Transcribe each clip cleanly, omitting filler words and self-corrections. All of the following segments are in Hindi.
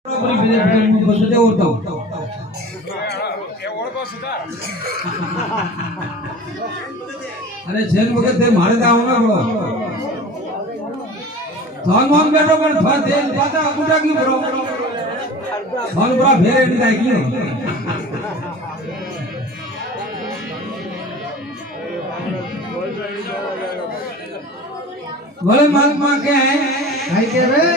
अरे छेन वगैरह ते मारे दाव ना बड़ो थान मान बैठो पण था तेल पाता गुटा की बरो थान बड़ा फेरे नहीं दाई क्यों बोले महात्मा के हैं भाई के रे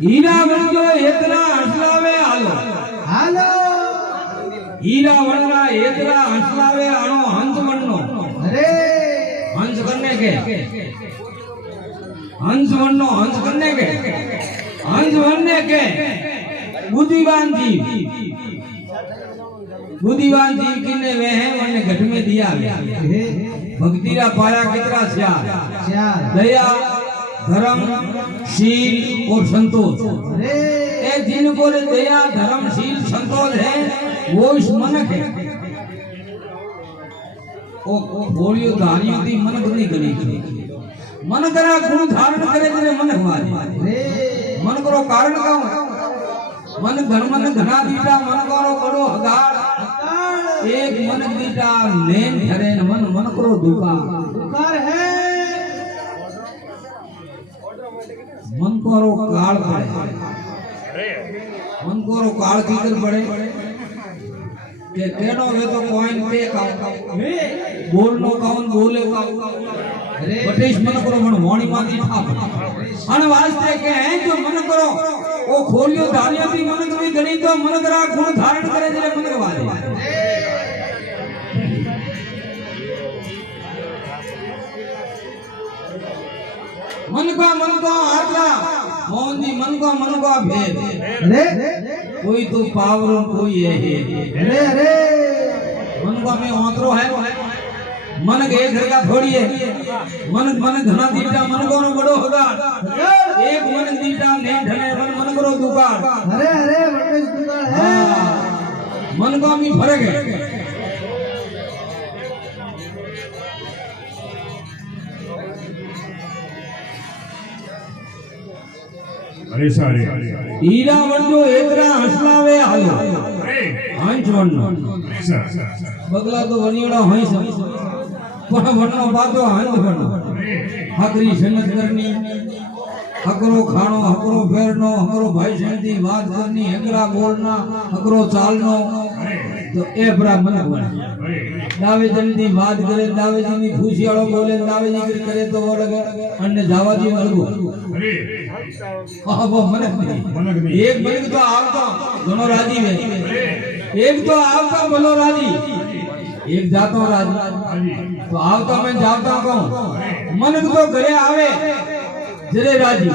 हीरा बनजो एतरा हंसलावे हालो हालो हीरा बनरा एतरा हंसलावे आनो हंस बननो अरे हंस करने के हंस बनने के बुद्धिवान जीव किने वे हैं वने घट में दिया भक्ति रा पाया कितरा स्यार दया धर्म शील और संतोष ए जिनको दया धर्म शील संतोष है वो इस मनक है ओ बोलियो धारियों दी मनक नहीं गणी मन करा गुण धारण करे तेरे मन हमारे मन करो कारण का मन घना दीटा मन करो बड़ो हगार एक मन दीटा लेन धरे मन करो दुकार है मन करो काल पड़े मन करो काल कीकर पड़े के केनो वे तो कॉइन पे बोलनो कौन बोले बटेश मन करो मन वाणी माती ठाप अन वास्ते के हैं जो मन करो ओ खोलियो धारियो थी मन कभी गणी तो मन करा गुण धारण करे जरे मन वाले मन को आत्मा मोहन जी मन को भेद अरे कोई तो पावर कोई है अरे मन को में ओतरो है मन के एक घर का थोड़ी है मन घना दीटा मन को बड़ो होगा एक मन दीटा ने ढले मन करो दुकान अरे दुकान है मन को में फर्क है अरे सारे हीरा वंजो एतरा हंसलावे हालो हंस वन्नो बगला तो वनियोड़ा हंस पण वन्नो बातो हंस वन्नो हकरी सनत करनी हकरो खानो हकरो फेरनो हकरो भाई संती बात करनी हकरा बोलना हकरो चालनो तो ए बरा मन बने दावे जल्दी बात करे दावे जी ની खुशी वालो बोले दावे जी करे तो वो लगे अन्य जावाजी अलगो वो मनक नहीं एक मनक तो आवता दोनों राजी में एक तो आवता बोलो राजी एक जाता राजी तो आवता मैं जाता कहूं मनक तो घरे आवे जरे राजी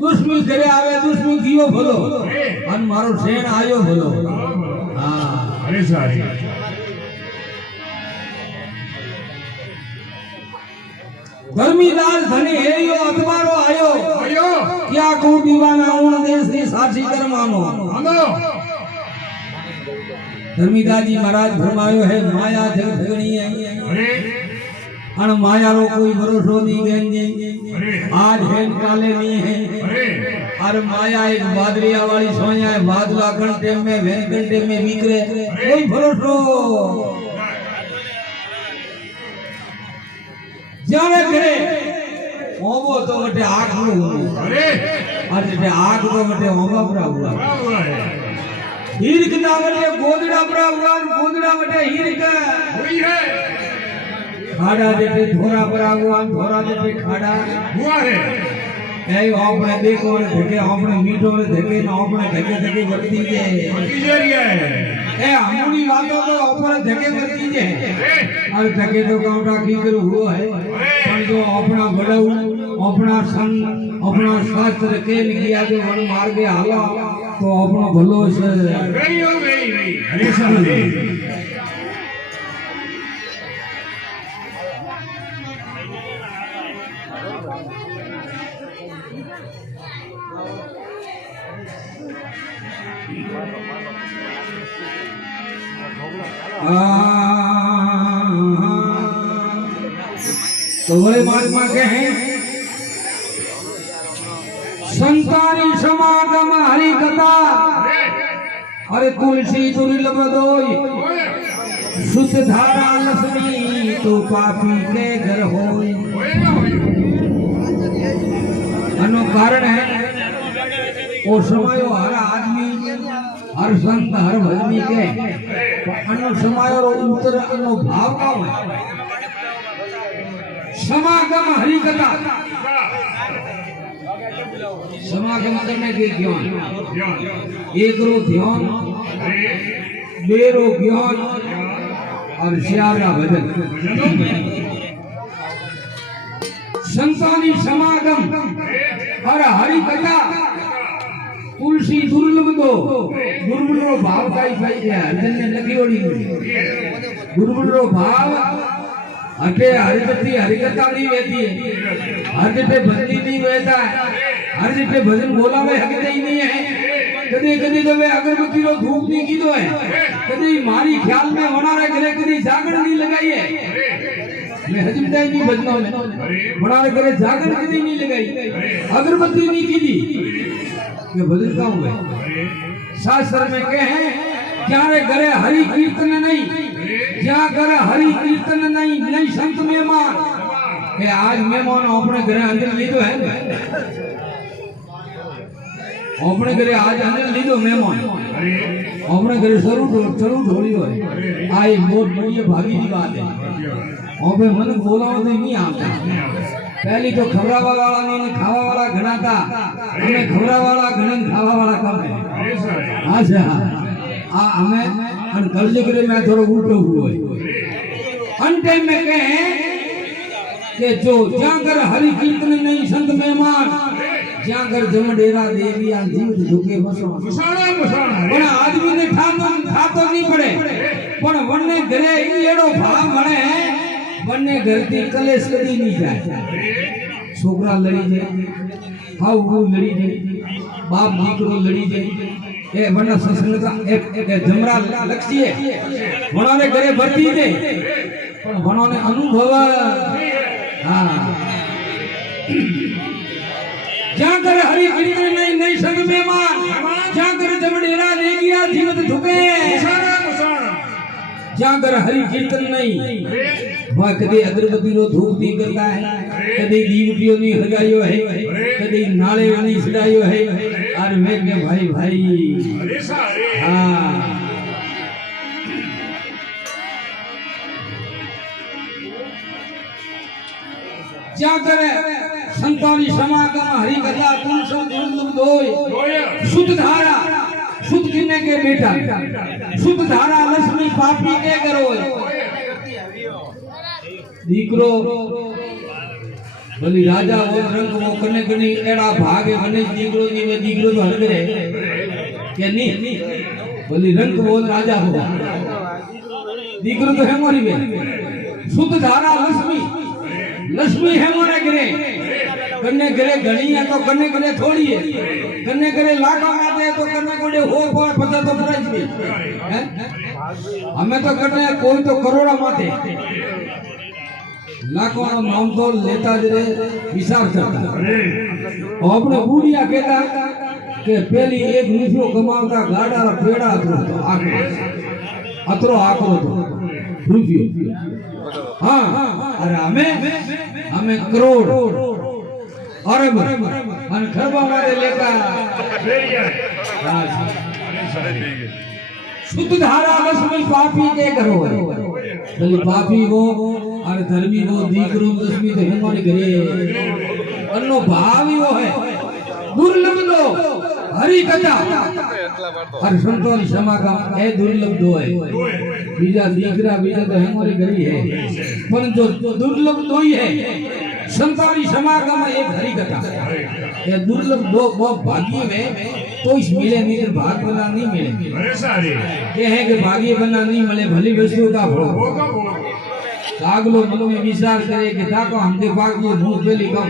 दुश्मन घरे आवे दुश्मन कियो भलो अन मारो सेण आयो भलो हां अरे सारी धर्मीदार धनी हेयो अतबारो आयो क्या को दीवाना उन देश की साक्षी कर मानो धर्मीदार जी महाराज फरमायो है माया जग भगनी है अन माया रो कोई भरोसो नहीं गेंगे आज है काले नहीं है अरे माया एक बादरिया वाली सोया है बादला घंटे में वेन घंटे में बिखरे कोई भरोसो जाने करे ओबो तो बटे आग में अरे अरे आग तो बटे ओबा पूरा हुआ हीर के नावले गोदड़ा पूरा हुआ गोदड़ा बटे हीर का हुई है खाड़ा देते थोड़ा पूरा हुआ थोड़ा देते खाड़ा हुआ है ए आपने देखो और देखे आपने मीठो और देखे ना आपने देखे वर्ती के है ए हमनी वालों तो ऊपर धके करती है और धके तो काउंटा की कर हुआ है पर जो अपना बड़ाऊ अपना सन अपना शास्त्र के किया जो वन मार के हाला तो अपना भलो से गई हो गई अरे साले तो वही महात्मा के हैं संतानी समागम हरि अरे तुलसी दुर्लभ दोई शुद्ध धारा लसनी तो पापी के घर होई अनो कारण है वो समय हर आदमी हर संत हर भजनी के अनो समय और उत्तर अनो भाव का है समागम हरि कथा समागम करने के ज्ञान एक रो ध्यान बेरो ज्ञान और श्यारा भजन संतानी समागम और हरि कथा तुलसी दुर्लभ दो गुरुबुलो भाव काई भाई है अर्जन ने लगी ओड़ी गुरुबुलो भाव अटे हरिकथी हरिकथा नहीं रहती है हर जटे भजनी नहीं रहता है हर जटे भजन बोला में हकते ही नहीं है कदी कदी तो वे अगरबत्ती रो धूप नहीं की दो है कदी मारी ख्याल में वनारे करे कदी जागरण नहीं लगाई है मैं हजमता ही नहीं भजनों में वनारे करे जागरण कदी नहीं लगाई अगरबत्ती नहीं की दी ये भजन का हुआ है शास्त्र में कहे हैं क्या रे करे हरि कीर्तन नहीं क्या करे हरि कीर्तन नहीं संत मेहमान के आज मेहमान अपने घरे अंदर लीधो है अपने घरे आज अंदर लीधो मेहमान अपने घरे चरू ढोली हो आई बहुत बड़ी भागी की बात है और मन बोला तो नहीं आता पहली तो खबरावा वाला नहीं खावा वाला घना था हमें खबरा वाला घना खावा वाला कम है अच्छा आ हमें अन कर्ज करे मैं थोड़ा उल्टो हुआ है अन टाइम में कहे कि जो जाकर हरि कीर्तन नहीं संत मेहमान जाकर जमडेरा देवी आ जीव झुके मसाणा पण आदमी ने खातो नहीं पड़े पण वने घरे एड़ो भाव मणे वने घर की कलेश कदी नहीं जाए छोकरा लड़ी जाए हाउ वो लड़ी जाए बाप दीकरो लड़ी जाए ए वना ससुर का एक जमरा लक्ष्य वनाने घरे भरती दे पण वनाने अनुभव हां जाकर हरि कीर्तन नहीं संग मेहमान जाकर जमडेरा ले गया जीवत झुके जाकर हरि कीर्तन नहीं वह कदी अगरबत्ती रो धूप नहीं करता है कदी दीवटियों नहीं हगायो है कदी नाले नहीं छिड़ायो है और वे के भाई भाई हां जाकर संतानी समागम हरि कथा तुलसी दुर्लभ दोय शुद्ध धारा शुद्ध किन्ने के बेटा शुद्ध धारा लक्ष्मी पापी के करो दीकरो भली राजा वो रंग वो कने कने एड़ा भागे बने दीकरो नी वे दीकरो तो हर करे के नहीं भली रंग वो राजा हो दीकरो तो है मोरी में शुद्ध धारा लक्ष्मी है मोरे घरे कन्ने घरे घणी है तो कन्ने घरे थोड़ी है कन्ने घरे लाखा माते तो कन्ने कोडे हो पर पता तो प्राइस भी हैं हमें तो कन्ने कोई तो करोड़ा माते लाखों का नाम तो लेता जरे हिसाब करता और अपने बूढ़िया कहता कि पहली एक रुपयो कमावता गाड़ा पेड़ा अतरो आकरो तो रुपयो हाँ अरे हमें करोड़ अरब और खरबा मारे लेकर शुद्ध धारा लक्ष्मी पापी के करो भले पापी वो और धर्मी वो दीकरो लक्ष्मी तो हमारे घरे अन्नो भाव ही वो है दुर्लभ दो हरि कथा और संतों समागम ए दुर्लभ दो है बीजा दीकरा बीजा तो हमारे घरे है पर जो दुर्लभ दो ही है संतानी समागम एक हरि कथा ये दुर्लभ दो बहुत भाग्य में तो इस मिले नहीं तो भाग बना नहीं मिले ये है कि भाग्य बना नहीं मिले भली वस्तु का भोग कागलो मन में विचार करे कि ताको हमके भाग्य भूत बेली कम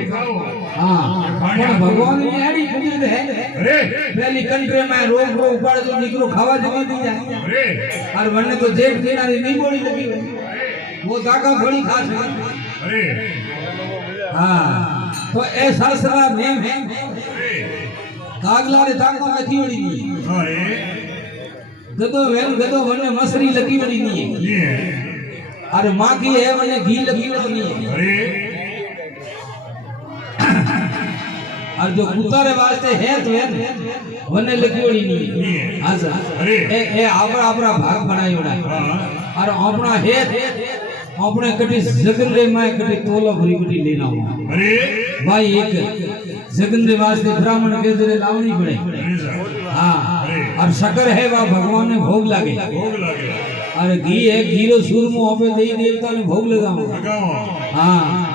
हां पण भगवान ने एडी कुदरत है पहली कंट्री में रोग उपाड़ जो निकलो खावा जमा दी जाए और वरने तो जेब किनारे नहीं बोली लगी वो ताका थोड़ी खा सके हाँ तो ऐसा सारा नेम है कागला रे ताको में थी ओड़ी गदो वने मसरी लगी बड़ी नहीं है ये अरे माँ की है वने घी लगी बड़ी नहीं है अरे और जो कुतारे वास्ते है तो है वने लगी बड़ी नहीं है हाँ सर अरे ए आपरा आपरा भाग बनाई बड़ा हाँ और अपना है अपने कटी जगंदे में कटी तोला भरी कटी लेना हो अरे भाई एक जगंदे वास्ते ब्राह्मण के जरे लावनी पड़े अरे साहब हाँ और शक्कर है वह भगवान ने भोग लागे भोग लगे और घी है घीरो सूरमो पे देवी देवता ने भोग लगाओ लगाओ हाँ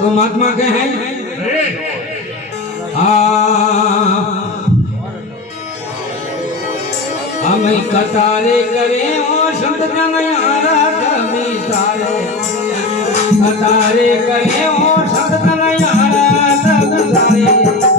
तो महात्मा के हैं अरे हम कतारे करे और संत जन आराध विसारे कतारे करे और संत जन आराध विसारे